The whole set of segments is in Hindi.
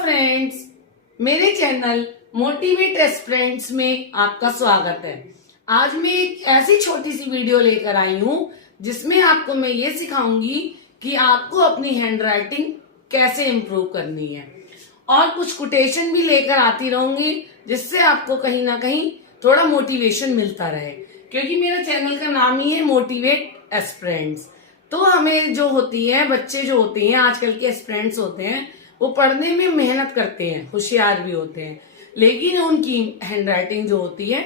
फ्रेंड्स, मेरे चैनल मोटिवेट एस्पिरेंट्स में आपका स्वागत है। आज मैं एक ऐसी छोटी सी वीडियो लेकर आई हूँ जिसमें आपको मैं ये सिखाऊंगी कि आपको अपनी हैंडराइटिंग कैसे इम्प्रूव करनी है, और कुछ कोटेशन भी लेकर आती रहूंगी जिससे आपको कहीं ना कहीं थोड़ा मोटिवेशन मिलता रहे, क्योंकि मेरा चैनल का नाम ही है मोटिवेट एस्पिरेंट्स। तो हमें जो होती है, बच्चे जो होते हैं, आजकल के एस्पिरेंट्स होते हैं, वो पढ़ने में मेहनत करते हैं, होशियार भी होते हैं, लेकिन उनकी हैंडराइटिंग जो होती है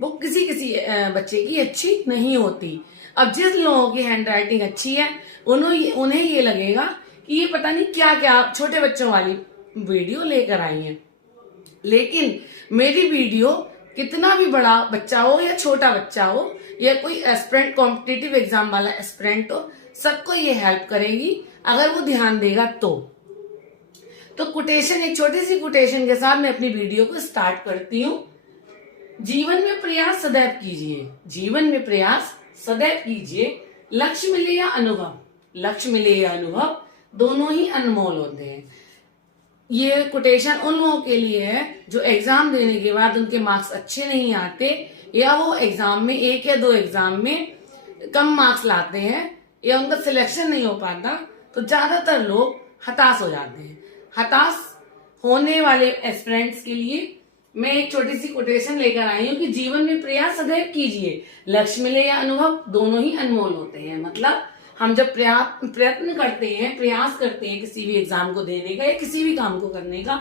वो किसी किसी बच्चे की अच्छी नहीं होती। अब जिस लोगों की हैंडराइटिंग अच्छी है उन्हें ये लगेगा कि ये पता नहीं क्या क्या छोटे बच्चों वाली वीडियो लेकर आई है, लेकिन मेरी वीडियो कितना भी बड़ा बच्चा हो या छोटा बच्चा हो या कोई एस्पिरेंट, कॉम्पिटिटिव एग्जाम वाला एस्पिरेंट हो, सबको ये हेल्प करेगी अगर वो ध्यान देगा तो कोटेशन, एक छोटी सी कोटेशन के साथ मैं अपनी वीडियो को स्टार्ट करती हूँ। जीवन में प्रयास सदैव कीजिए, जीवन में प्रयास सदैव कीजिए, लक्ष्य मिले या अनुभव, लक्ष्य मिले या अनुभव दोनों ही अनमोल होते हैं। ये कोटेशन उन लोगों के लिए है जो एग्जाम देने के बाद उनके मार्क्स अच्छे नहीं आते, या वो एग्जाम में एक या दो एग्जाम में कम मार्क्स लाते हैं, या उनका सिलेक्शन नहीं हो पाता, तो ज्यादातर लोग हताश हो जाते हैं। हताश होने वाले एस्पिरेंट्स के लिए मैं एक छोटी सी कोटेशन लेकर आई हूँ कि जीवन में प्रयास सदैव कीजिए, लक्ष्य मिले या अनुभव दोनों ही अनमोल होते हैं। मतलब हम जब प्रयत्न करते हैं, प्रयास करते हैं किसी भी एग्जाम को देने का या किसी भी काम को करने का,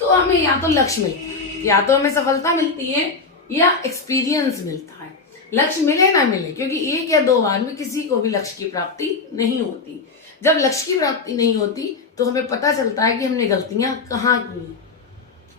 तो हमें या तो लक्ष्य मिलता है, या तो हमें सफलता मिलती है, या एक्सपीरियंस मिलता है। लक्ष्य मिले ना मिले, क्योंकि एक या दो बार में किसी को भी लक्ष्य की प्राप्ति नहीं होती। जब लक्ष्य की प्राप्ति नहीं होती तो हमें पता चलता है कि हमने गलतियां कहाँ की,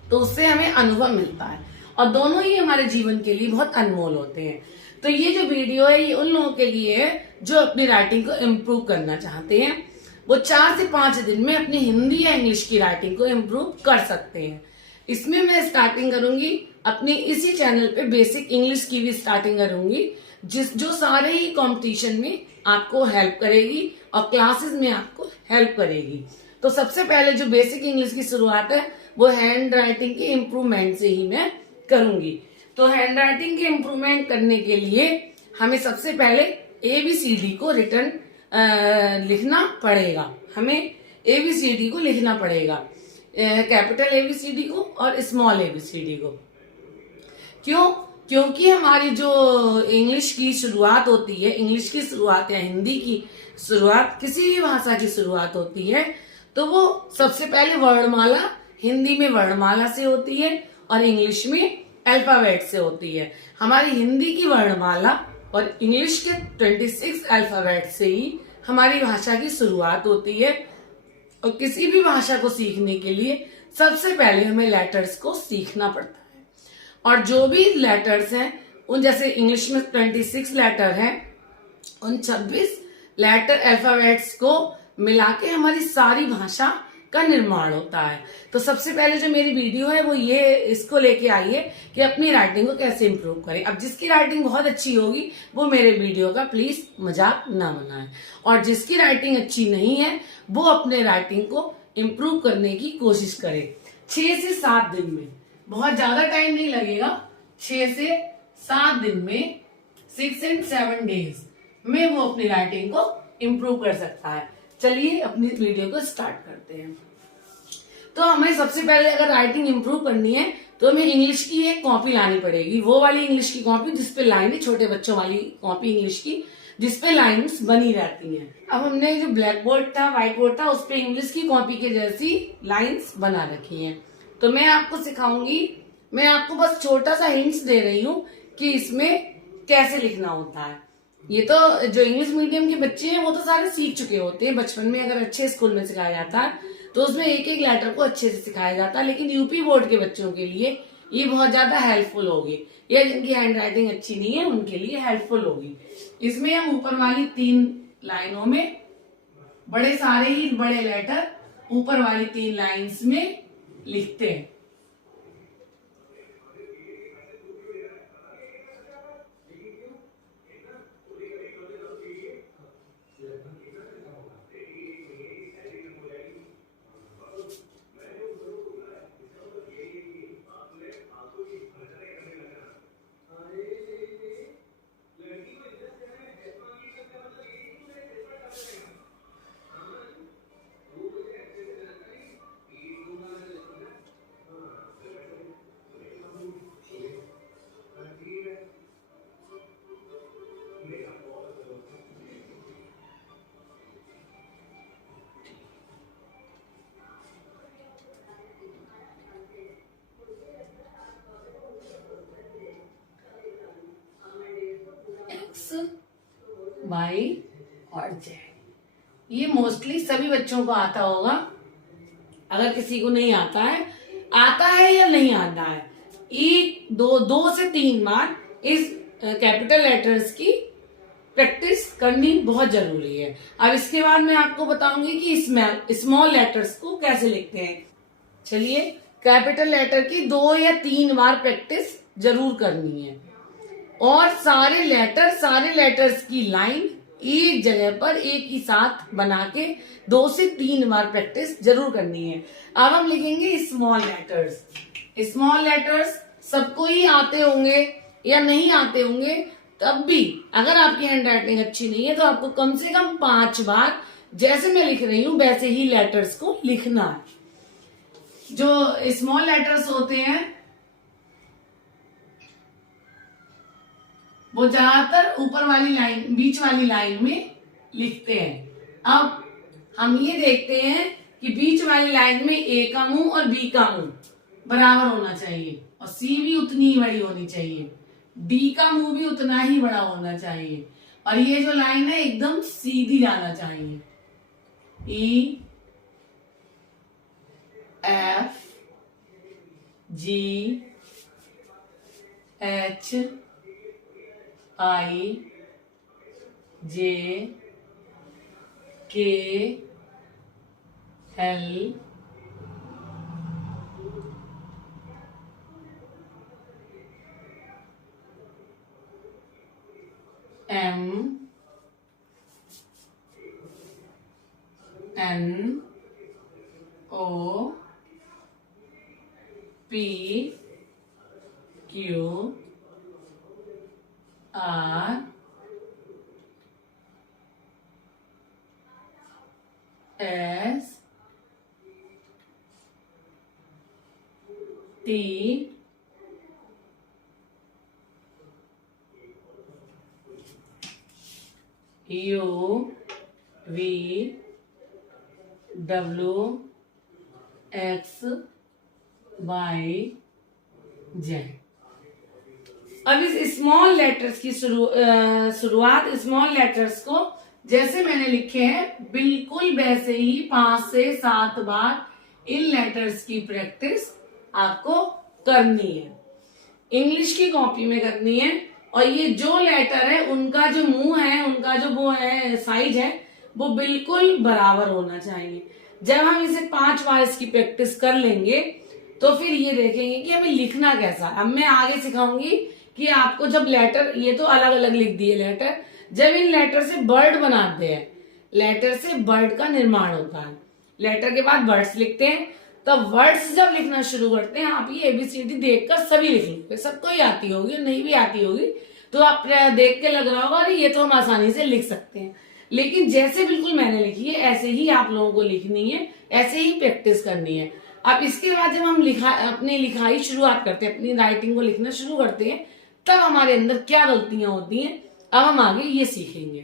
तो उससे हमें अनुभव मिलता है, और दोनों ही हमारे जीवन के लिए बहुत अनमोल होते हैं। तो ये जो वीडियो है ये उन लोगों के लिए है जो अपनी राइटिंग को इम्प्रूव करना चाहते हैं। वो 4 से 5 दिन में अपनी हिंदी या इंग्लिश की राइटिंग को इम्प्रूव कर सकते हैं। इसमें मैं स्टार्टिंग करूंगी अपनी इसी चैनल पे, बेसिक इंग्लिश की भी स्टार्टिंग करूंगी, जो सारे ही कंपटीशन में आपको हेल्प करेगी और क्लासेस में आपको हेल्प करेगी। तो सबसे पहले जो बेसिक इंग्लिश की शुरुआत है वो हैंड राइटिंग के इम्प्रूवमेंट से ही मैं करूंगी। तो हैंड राइटिंग के इम्प्रूवमेंट करने के लिए हमें सबसे पहले ABCD को रिटर्न लिखना पड़ेगा। हमें ABCD को लिखना पड़ेगा, कैपिटल ABCD को और स्मॉल ABCD को। क्यों? क्योंकि हमारी जो इंग्लिश की शुरुआत होती है, इंग्लिश की शुरुआत या हिंदी की शुरुआत, किसी भी भाषा की शुरुआत होती है, तो वो सबसे पहले वर्णमाला, हिंदी में वर्णमाला से होती है और इंग्लिश में अल्फाबेट से होती है। हमारी हिंदी की वर्णमाला और इंग्लिश के 26 अल्फाबेट से ही हमारी भाषा की शुरुआत होती है। और किसी भी भाषा को सीखने के लिए सबसे पहले हमें लेटर्स को सीखना पड़ता है, और जो भी लेटर्स हैं उन, जैसे इंग्लिश में 26 लेटर है, उन 26 लेटर अल्फाबेट्स को मिला के हमारी सारी भाषा का निर्माण होता है। तो सबसे पहले जो मेरी वीडियो है वो ये इसको लेके आई है कि अपनी राइटिंग को कैसे इम्प्रूव करें। अब जिसकी राइटिंग बहुत अच्छी होगी वो मेरे वीडियो का प्लीज मजाक ना बनाए, और जिसकी राइटिंग अच्छी नहीं है वो अपने राइटिंग को इम्प्रूव करने की कोशिश करे। 6 से 7 दिन में, बहुत ज्यादा टाइम नहीं लगेगा, 6 से 7 दिन में, 6 and 7 days में वो अपनी राइटिंग को इम्प्रूव कर सकता है। चलिए अपनी वीडियो को स्टार्ट करते हैं। तो हमें सबसे पहले अगर राइटिंग इम्प्रूव करनी है तो हमें इंग्लिश की एक कॉपी लानी पड़ेगी, वो वाली इंग्लिश की कॉपी जिसपे लाइनें, छोटे बच्चों वाली कॉपी इंग्लिश की जिसपे लाइन्स बनी रहती हैं। अब हमने जो ब्लैक बोर्ड था, व्हाइट बोर्ड था, उस पे इंग्लिश की कॉपी के जैसी लाइन्स बना रखी हैं। तो मैं आपको सिखाऊंगी, मैं आपको बस छोटा सा हिंट्स दे रही हूँ कि इसमें कैसे लिखना होता है। ये तो जो इंग्लिश मीडियम के बच्चे हैं वो तो सारे सीख चुके होते हैं, बचपन में अगर अच्छे स्कूल में सिखाया जाता है तो उसमें एक एक लेटर को अच्छे से सिखाया जाता है, लेकिन यूपी बोर्ड के बच्चों के लिए ये बहुत ज्यादा हेल्पफुल होगी, या जिनकी हैंड राइटिंग अच्छी नहीं है उनके लिए हेल्पफुल होगी। इसमें हम ऊपर वाली 3 लाइनों में बड़े सारे ही बड़े लेटर ऊपर वाली 3 लाइन्स में लिखते हैं। वाई और जेड। ये मोस्टली सभी बच्चों को आता होगा। अगर किसी को नहीं आता है या नहीं आता है, एक दो से 3 बार इस कैपिटल लेटर्स की प्रैक्टिस करनी बहुत जरूरी है। अब इसके बाद मैं आपको बताऊंगी कि स्मॉल लेटर्स को कैसे लिखते हैं। चलिए, कैपिटल लेटर की 2 या 3 बार प्रैक्टिस जरूर करनी है और सारे लेटर्स की लाइन एक जगह पर एक ही साथ बना के 2 से 3 बार प्रैक्टिस जरूर करनी है। अब हम लिखेंगे स्मॉल लेटर्स। स्मॉल लेटर्स सबको ही आते होंगे या नहीं आते होंगे, तब भी अगर आपकी हैंड राइटिंग अच्छी नहीं है तो आपको कम से कम 5 बार जैसे मैं लिख रही हूं वैसे ही लेटर्स को लिखना है। जो स्मॉल लेटर्स होते हैं वो ज्यादातर ऊपर वाली लाइन, बीच वाली लाइन में लिखते हैं। अब हम ये देखते हैं कि बीच वाली लाइन में ए का मुंह और बी का मुंह बराबर होना चाहिए और सी भी उतनी ही बड़ी होनी चाहिए, डी का मुंह भी उतना ही बड़ा होना चाहिए और ये जो लाइन है एकदम सीधी जाना चाहिए। E F G H I J K L M N O P Q R S T U V W X Y Z. अब इस स्मॉल लेटर्स की शुरुआत स्मॉल लेटर्स को जैसे मैंने लिखे हैं बिल्कुल वैसे ही 5 से 7 बार इन लेटर्स की प्रैक्टिस आपको करनी है। इंग्लिश की कॉपी में करनी है और ये जो लेटर है उनका जो मुंह है, उनका जो वो है साइज है, वो बिल्कुल बराबर होना चाहिए। जब हम इसे 5 बार इसकी प्रैक्टिस कर लेंगे तो फिर ये देखेंगे कि हमें लिखना कैसा। अब मैं आगे सिखाऊंगी कि आपको जब लेटर, ये तो अलग अलग लिख दिए लेटर, जब इन लेटर से वर्ड बनाते हैं, लेटर से वर्ड का निर्माण होता है, लेटर के बाद वर्ड्स लिखते हैं, तब वर्ड्स जब लिखना शुरू करते हैं, आप ये ABCD देखकर सभी लिख लेंगे। सबको ही आती होगी, नहीं भी आती होगी तो आप देख के लग रहा होगा अरे ये तो हम आसानी से लिख सकते हैं, लेकिन जैसे बिल्कुल मैंने लिखी है ऐसे ही आप लोगों को लिखनी है, ऐसे ही प्रैक्टिस करनी है। अब इसके बाद जब हम अपनी लिखाई शुरुआत करते हैं, अपनी राइटिंग को लिखना शुरू करते हैं, तब हमारे अंदर क्या गलतियां होती हैं अब हम आगे ये सीखेंगे।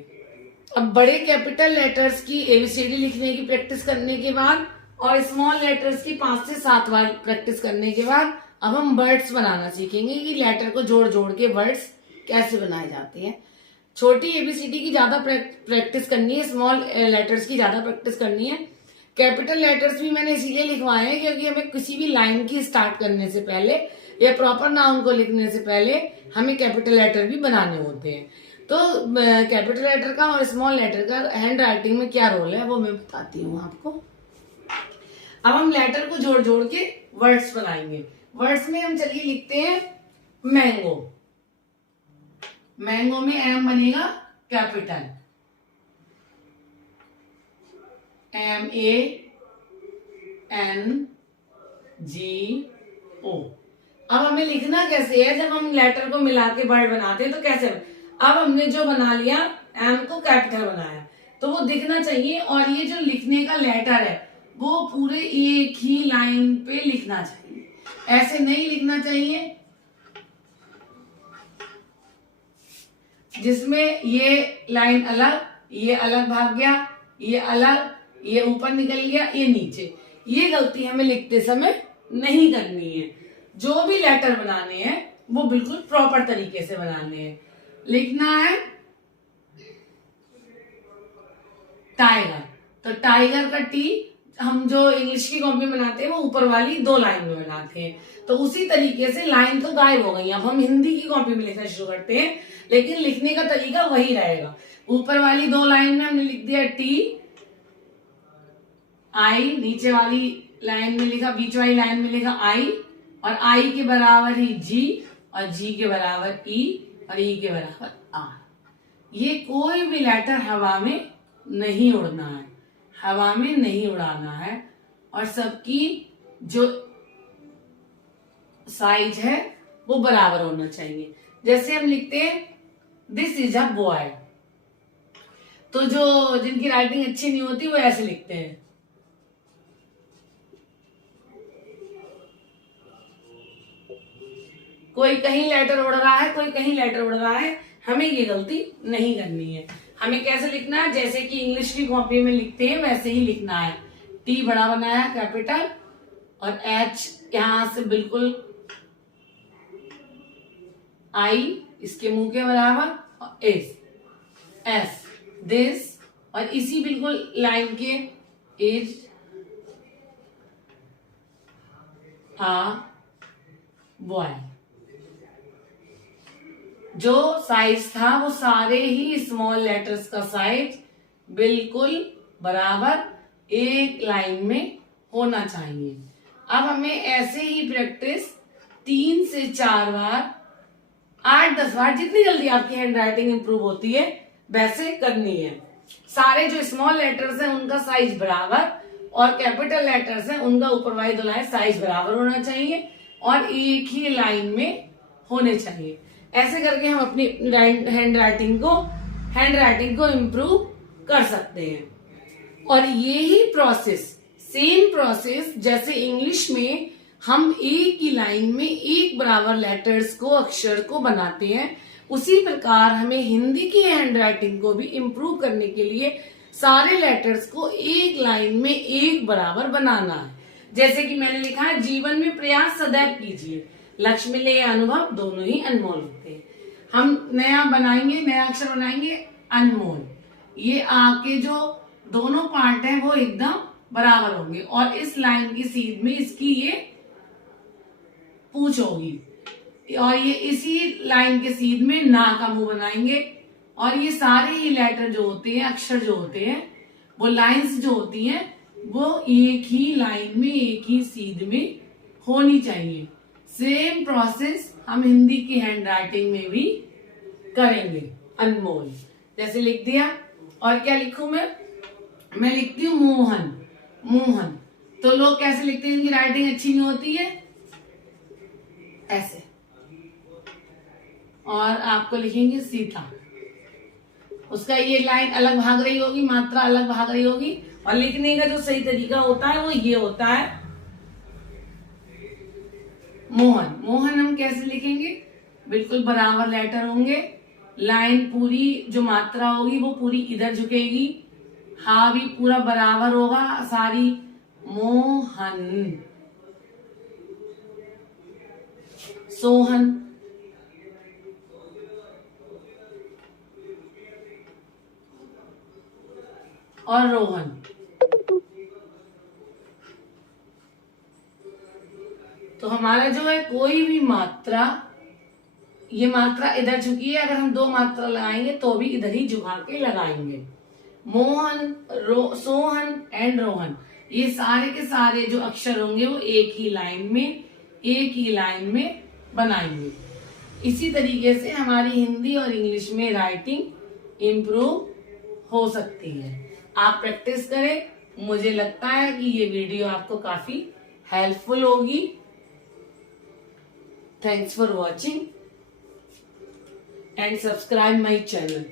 अब बड़े कैपिटल लेटर्स की ABCD लिखने की प्रैक्टिस करने के बाद और स्मॉल लेटर्स की 5 से 7 बार प्रैक्टिस करने के बाद अब हम वर्ड्स बनाना सीखेंगे कि लेटर को जोड़ जोड़ के वर्ड्स कैसे बनाए जाते हैं। छोटी ABCD की ज्यादा प्रैक्टिस करनी है, स्मॉल लेटर्स की ज्यादा प्रैक्टिस करनी है। कैपिटल लेटर्स भी मैंने इसीलिए लिखवाए हैं क्योंकि हमें किसी भी लाइन की स्टार्ट करने से पहले या प्रॉपर नाउन को लिखने से पहले हमें कैपिटल लेटर भी बनाने होते हैं। तो कैपिटल लेटर का और स्मॉल लेटर का हैंड राइटिंग में क्या रोल है वो मैं बताती हूँ आपको। अब हम लेटर को जोड़ जोड़ के वर्ड्स बनाएंगे। वर्ड्स में हम चलिए लिखते हैं मैंगो। मैंगो में एम बनेगा कैपिटल, MANGO। अब हमें लिखना कैसे है, जब हम लेटर को मिला के वर्ड बनाते हैं तो कैसे। अब हमने जो बना लिया, एम को कैपिटल बनाया, तो वो दिखना चाहिए और ये जो लिखने का लेटर है वो पूरे एक ही लाइन पे लिखना चाहिए, ऐसे नहीं लिखना चाहिए जिसमें ये लाइन अलग, ये अलग भाग गया, ये अलग, ये ऊपर निकल गया, ये नीचे। ये गलती हमें लिखते समय नहीं करनी है। जो भी लेटर बनाने हैं वो बिल्कुल प्रॉपर तरीके से बनाने हैं। लिखना है टाइगर, तो टाइगर का टी हम जो इंग्लिश की कॉपी में बनाते हैं वो ऊपर वाली 2 लाइन में बनाते हैं। तो उसी तरीके से लाइन तो गायब हो गई, अब हम हिंदी की कॉपी में लिखना शुरू करते हैं, लेकिन लिखने का तरीका वही रहेगा। ऊपर वाली 2 लाइन में हमने लिख दिया टी आई, नीचे वाली लाइन में लिखा, बीच वाली लाइन में लिखा आई, और आई के बराबर ही जी, और जी के बराबर ई, और ई के बराबर आर। ये कोई भी लेटर हवा में नहीं उड़ना है, हवा में नहीं उड़ाना है, और सबकी जो साइज है वो बराबर होना चाहिए। जैसे हम लिखते हैं दिस इज अ बॉय, तो जो जिनकी राइटिंग अच्छी नहीं होती वो ऐसे लिखते हैं। कोई कहीं लेटर उड़ रहा है, कोई कहीं लेटर उड़ रहा है, हमें ये गलती नहीं करनी है। हमें कैसे लिखना है, जैसे कि इंग्लिश की कॉपी में लिखते हैं वैसे ही लिखना है। टी बड़ा बनाया कैपिटल, और एच यहां से बिल्कुल आई इसके मुंह के बराबर, और एस एस दिस, और इसी बिल्कुल लाइन के इज आ बॉय। जो साइज था वो सारे ही स्मॉल लेटर्स का साइज बिल्कुल बराबर एक लाइन में होना चाहिए। अब हमें ऐसे ही प्रैक्टिस 3 से 4 बार, 8-10 बार, जितनी जल्दी आपकी हैंड राइटिंग इंप्रूव होती है वैसे करनी है। सारे जो स्मॉल लेटर्स हैं उनका साइज बराबर, और कैपिटल लेटर्स हैं उनका ऊपर वाली 2 लाइन साइज बराबर होना चाहिए, और एक ही लाइन में होने चाहिए। ऐसे करके हम अपनी हैंड राइटिंग को इम्प्रूव कर सकते हैं। और ये ही प्रोसेस, सेम प्रोसेस जैसे इंग्लिश में हम एक ही लाइन में एक बराबर लेटर्स को, अक्षर को बनाते हैं, उसी प्रकार हमें हिंदी की हैंड राइटिंग को भी इम्प्रूव करने के लिए सारे लेटर्स को एक लाइन में एक बराबर बनाना है। जैसे कि मैंने लिखा है, जीवन में प्रयास सदैव कीजिए, लक्ष्य मिले या अनुभव दोनों ही अनमोल होते हैं। हम नया बनाएंगे, नया अक्षर बनाएंगे अनमोल, ये आके जो दोनों पार्ट है वो एकदम बराबर होंगे, और इस लाइन की सीध में इसकी ये पूंछ होगी, और ये इसी लाइन के सीध में ना का मुंह बनाएंगे। और ये सारे ही लेटर जो होते हैं, अक्षर जो होते हैं, वो लाइंस जो होती हैं वो एक ही लाइन में एक ही सीध में होनी चाहिए। सेम प्रोसेस हम हिंदी की हैंड राइटिंग में भी करेंगे। अनमोल जैसे लिख दिया, और क्या लिखूं मैं लिखती हूँ मोहन, मोहन, तो लोग कैसे लिखते हैं, इनकी राइटिंग अच्छी नहीं होती है, ऐसे। और आपको लिखेंगे सीता, उसका ये लाइन अलग भाग रही होगी, मात्रा अलग भाग रही होगी, और लिखने का जो सही तरीका होता है वो ये होता है मोहन। मोहन हम कैसे लिखेंगे, बिल्कुल बराबर लेटर होंगे, लाइन पूरी जो मात्रा होगी वो पूरी इधर झुकेगी, हा भी पूरा बराबर होगा सारी, मोहन, सोहन, और रोहन। तो हमारा जो है कोई भी मात्रा, ये मात्रा इधर झुकी है, अगर हम 2 मात्रा लगाएंगे तो भी इधर ही झुका के लगाएंगे। मोहन, सोहन एंड रोहन, ये सारे के सारे जो अक्षर होंगे वो एक ही लाइन में बनाएंगे। इसी तरीके से हमारी हिंदी और इंग्लिश में राइटिंग इम्प्रूव हो सकती है। आप प्रैक्टिस करें, मुझे लगता है कि ये वीडियो आपको काफी हेल्पफुल होगी। Thanks for watching and subscribe my channel.